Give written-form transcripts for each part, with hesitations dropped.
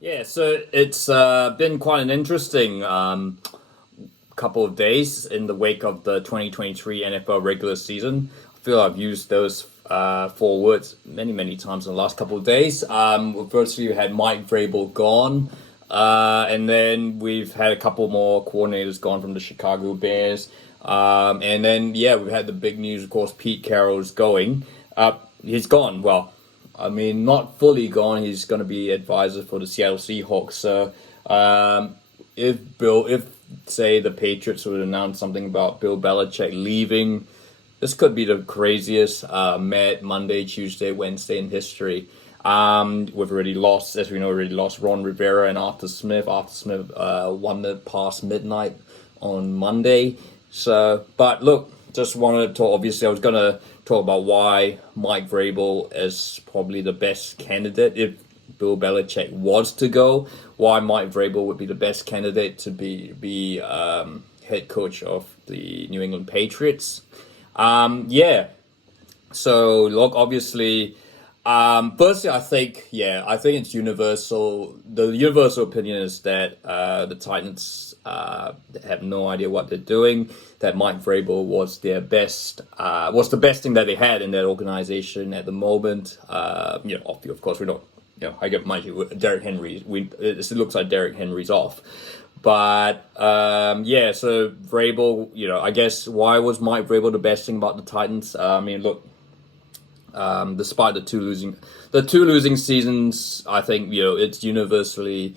Yeah, so it's been quite an interesting couple of days in the wake of the 2023 NFL regular season. I feel I've used those four words many, many times in the last couple of days. Firstly, we had Mike Vrabel gone, and then we've had a couple more coordinators gone from the Chicago Bears. And then, yeah, we've had the big news, of course, Pete Carroll's going. He's gone. Well, I mean, not fully gone. He's going to be advisor for the Seattle Seahawks. So, if say the Patriots would announce something about Bill Belichick leaving, this could be the craziest mad Monday, Tuesday, Wednesday in history. We've already lost, as we know, Ron Rivera and Arthur Smith. Arthur Smith won it past midnight on Monday. So, but look, just wanted to talk. Obviously, I was gonna talk about why Mike Vrabel is probably the best candidate if Bill Belichick was to go. Why Mike Vrabel would be the best candidate to be head coach of the New England Patriots. Yeah. So look, obviously, firstly, I think it's universal. The universal opinion is that the Titans have no idea what they're doing. That Mike Vrabel was was the best thing that they had in that organization at the moment. Of course, we don't. I get mind you, Derrick Henry. It looks like Derrick Henry's off. But yeah, so Vrabel, I guess why was Mike Vrabel the best thing about the Titans? I mean, look, despite the two losing seasons, I think it's universally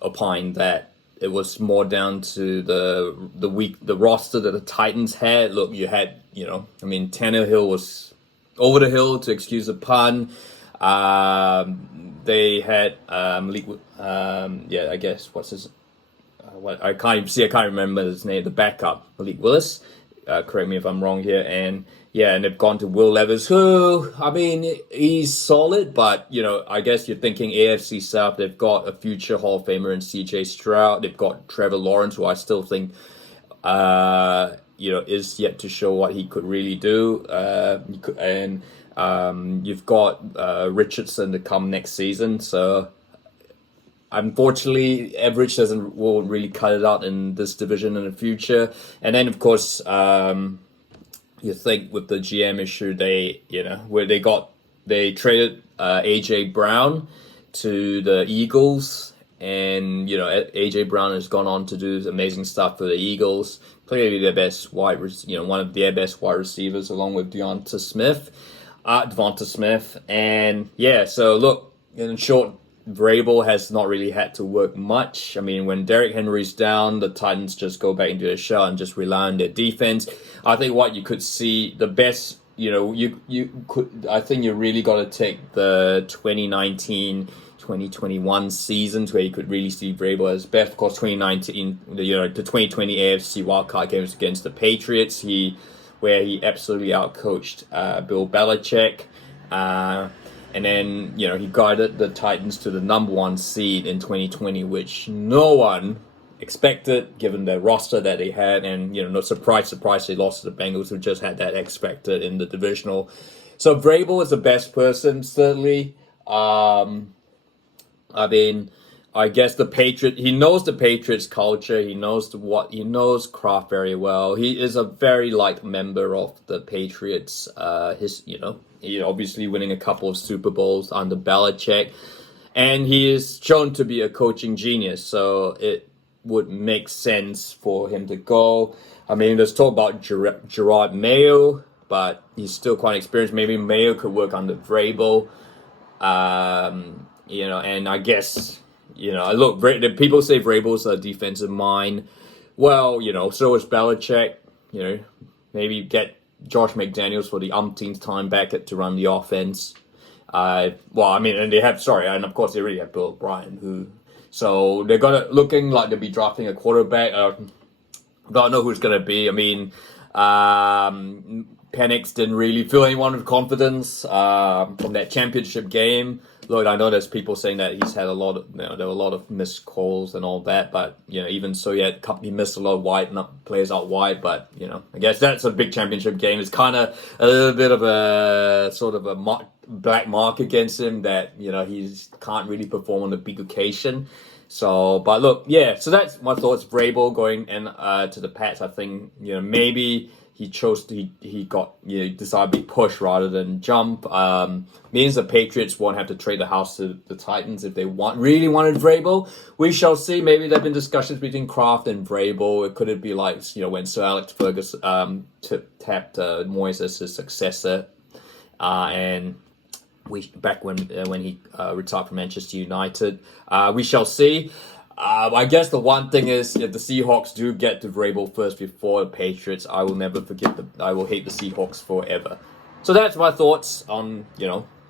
opined that it was more down to the roster that the Titans had. Look, you had Tannehill was over the hill, to excuse the pun. They had Malik. I guess what's his. I can't remember his name. The backup, Malik Willis. Correct me if I'm wrong here. And they've gone to Will Levis, who, I mean, he's solid, but, I guess you're thinking AFC South, they've got a future Hall of Famer in CJ Stroud. They've got Trevor Lawrence, who I still think, is yet to show what he could really do. And you've got Richardson to come next season. So, unfortunately, average won't really cut it out in this division in the future. And then, of course, you think with the GM issue, they traded AJ Brown to the Eagles, and AJ Brown has gone on to do amazing stuff for the Eagles. Clearly, their best one of their best wide receivers, along with Devonta Smith, and yeah. So look, in short, Vrabel has not really had to work much. I mean, when Derrick Henry's down, the Titans just go back into their shell and just rely on their defense. I think what you could see, the best, I think you really got to take the 2019-2021 seasons where you could really see Vrabel as best. Of course, 2019, the 2020 AFC wildcard games against the Patriots, where he absolutely outcoached Bill Belichick. And then, he guided the Titans to the number one seed in 2020, which no one expected, given the roster that they had. And, no surprise, they lost to the Bengals, who just had that X factor in the divisional. So Vrabel is the best person, certainly. I mean, I guess he knows the Patriots culture. He knows Kraft very well. He is a very liked member of the Patriots. He obviously winning a couple of Super Bowls under Belichick, and he is shown to be a coaching genius. So it would make sense for him to go. I mean, there's talk about Gerard Mayo, but he's still quite experienced. Maybe Mayo could work under Vrabel. And I guess. Look, people say Vrabel's a defensive mind. Well, so is Belichick. Maybe get Josh McDaniels for the umpteenth time back to run the offense. And of course they already have Bill O'Brien, so they're looking like they'll be drafting a quarterback. Don't know who's gonna be. I mean, Penix didn't really feel anyone with confidence from that championship game look, I know there's people saying that he's had a lot of, there were a lot of missed calls and all that, but even so, he missed a lot of wide players out wide. But I guess that's a big championship game. It's kind of a little bit of a sort of a black mark against him that he can't really perform on a big occasion. So, but look, so that's my thoughts. Vrabel going to the Pats. I think maybe he decided to be pushed rather than jump. Means the Patriots won't have to trade the house to the Titans if they really wanted Vrabel. We shall see. Maybe there have been discussions between Kraft and Vrabel. Could it be like when Sir Alex Ferguson tapped Moyes as his successor, and back when he retired from Manchester United. We shall see. I guess the one thing is if the Seahawks do get to Vrabel first before the Patriots, I will never forget I will hate the Seahawks forever. So that's my thoughts on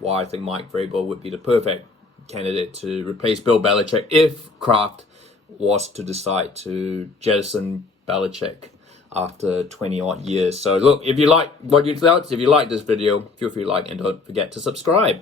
why I think Mike Vrabel would be the perfect candidate to replace Bill Belichick if Kraft was to decide to jettison Belichick after 20 odd years. So look, if you like what you thought, if you like this video, feel free to like and don't forget to subscribe.